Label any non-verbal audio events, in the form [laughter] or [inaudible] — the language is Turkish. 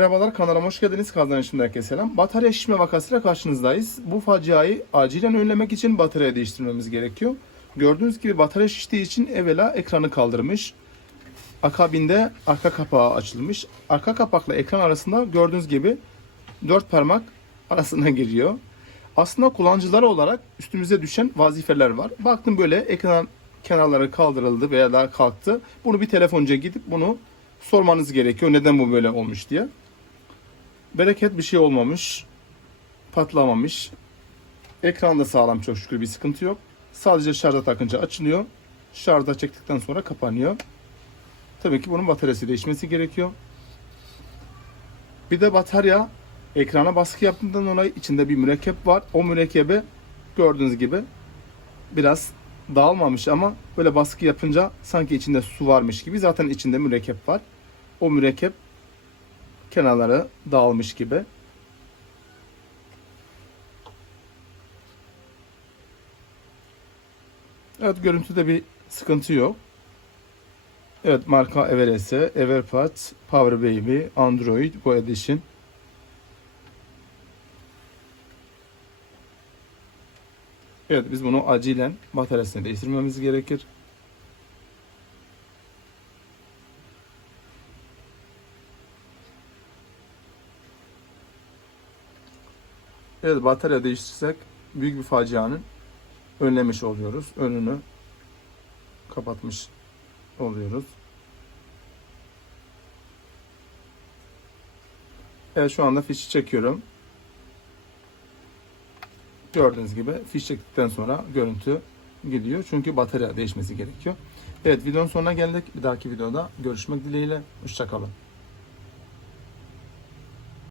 Merhabalar kanalıma hoş geldiniz. Kazan için herkese selam. Batarya şişme vakasıyla karşınızdayız. Bu faciayı acilen önlemek için batarya değiştirmemiz gerekiyor. Gördüğünüz gibi batarya şiştiği için evvela ekranı kaldırmış. Akabinde arka kapağı açılmış. Arka kapakla ekran arasında gördüğünüz gibi dört parmak arasına [laughs] giriyor. Aslında kullanıcılar olarak üstümüze düşen vazifeler var. Baktım böyle ekran kenarları kaldırıldı veya daha kalktı. Bunu bir telefoncuya gidip bunu sormanız gerekiyor. Neden bu böyle olmuş diye. Bereket bir şey olmamış. Patlamamış. Ekran da sağlam çok şükür bir sıkıntı yok. Sadece şarja takınca açılıyor. Şarja çektikten sonra kapanıyor. Tabii ki bunun bataryası değişmesi gerekiyor. Bir de batarya ekrana baskı yaptığından dolayı içinde bir mürekkep var. O mürekkebe gördüğünüz gibi biraz dağılmamış ama böyle baskı yapınca sanki içinde su varmış gibi zaten içinde mürekkep var. O mürekkep kenarları dağılmış gibi. Evet görüntüde bir sıkıntı yok. Evet marka Everest, Everpad, Power Baby, Android bu Edition. Evet biz bunu acilen bataryasını değiştirmemiz gerekir. Evet batarya değiştirsek büyük bir facianın önlemiş oluyoruz. Önünü kapatmış oluyoruz. Evet şu anda fişi çekiyorum. Gördüğünüz gibi fiş çektikten sonra görüntü gidiyor. Çünkü batarya değişmesi gerekiyor. Evet videonun sonuna geldik. Bir dahaki videoda görüşmek dileğiyle. Hoşçakalın.